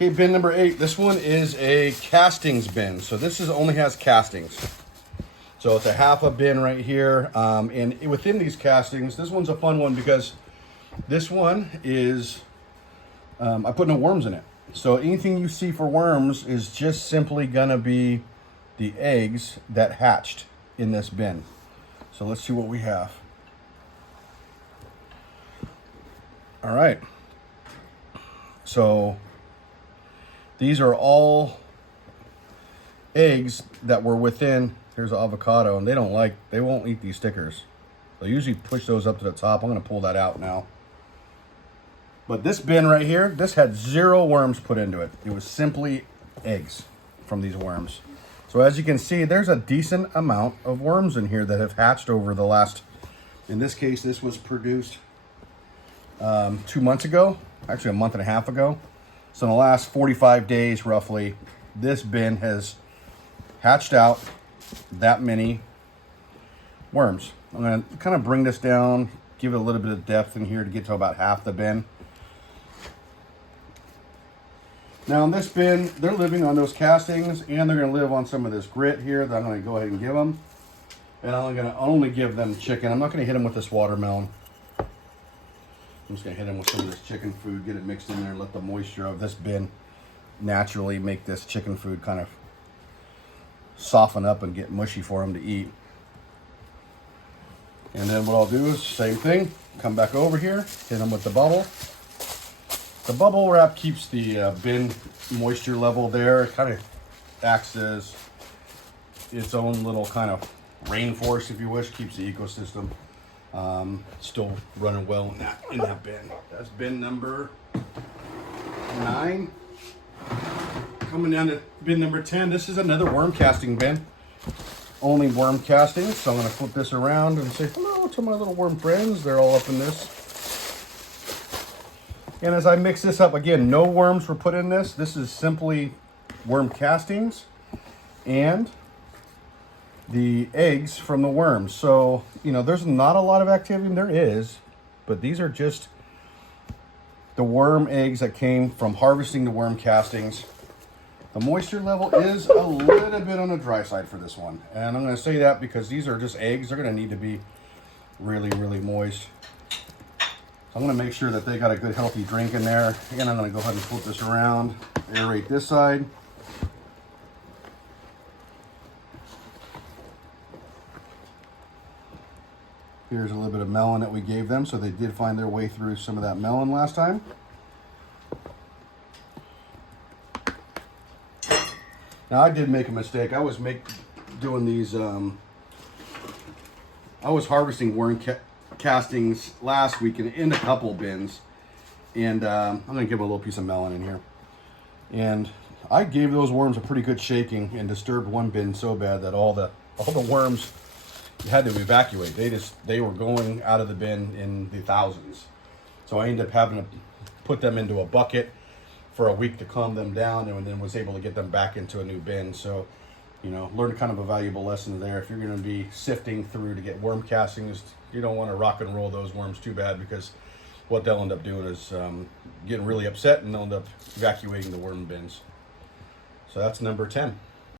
Okay, bin number 8. This one is a castings bin. So this only has castings. So it's a half a bin right here. And within these castings, this one's a fun one because this one is, I put no worms in it. So anything you see for worms is just simply gonna be the eggs that hatched in this bin. So let's see what we have. All right. So these are all eggs that were within, here's an avocado, and they won't eat these stickers. They'll usually push those up to the top. I'm gonna pull that out now. But this bin right here, this had 0 worms put into it. It was simply eggs from these worms. So as you can see, there's a decent amount of worms in here that have hatched over the last, in this case, this was produced 2 months ago, actually a month and a half ago. So in the last 45 days, roughly, this bin has hatched out that many worms. I'm gonna kind of bring this down, give it a little bit of depth in here to get to about half the bin. Now in this bin, they're living on those castings and they're gonna live on some of this grit here that I'm gonna go ahead and give them. And I'm gonna only give them chicken. I'm not gonna hit them with this watermelon. I'm just gonna hit them with some of this chicken food, get it mixed in there, and let the moisture of this bin naturally make this chicken food kind of soften up and get mushy for them to eat. And then what I'll do is same thing, come back over here, hit them with the bubble. The bubble wrap keeps the bin moisture level there. It kind of acts as its own little kind of rainforest, if you wish, keeps the ecosystem still running well in that bin. That's bin number 9. Coming down to bin number 10. This is another worm casting bin. Only worm casting. So I'm going to flip this around and say hello to my little worm friends. They're all up in this. And as I mix this up, again, no worms were put in this. This is simply worm castings and the eggs from the worms. So, you know, there's not a lot of activity. There is, but these are just the worm eggs that came from harvesting the worm castings. The moisture level is a little bit on the dry side for this one. And I'm going to say that because these are just eggs. They're going to need to be really, really moist. So I'm going to make sure that they got a good healthy drink in there. Again, I'm going to go ahead and flip this around, aerate this side. Here's a little bit of melon that we gave them, so they did find their way through some of that melon last time. Now I did make a mistake. I was doing these. I was harvesting worm castings last week in a couple bins, and I'm gonna give them a little piece of melon in here. And I gave those worms a pretty good shaking and disturbed one bin so bad that all the worms had to evacuate. They were going out of the bin in the thousands. So I ended up having to put them into a bucket for a week to calm them down, and then was able to get them back into a new bin. So, you know, learned kind of a valuable lesson there. If you're going to be sifting through to get worm castings, you don't want to rock and roll those worms too bad, because what they'll end up doing is getting really upset, and they'll end up evacuating the worm bins. So that's number 10.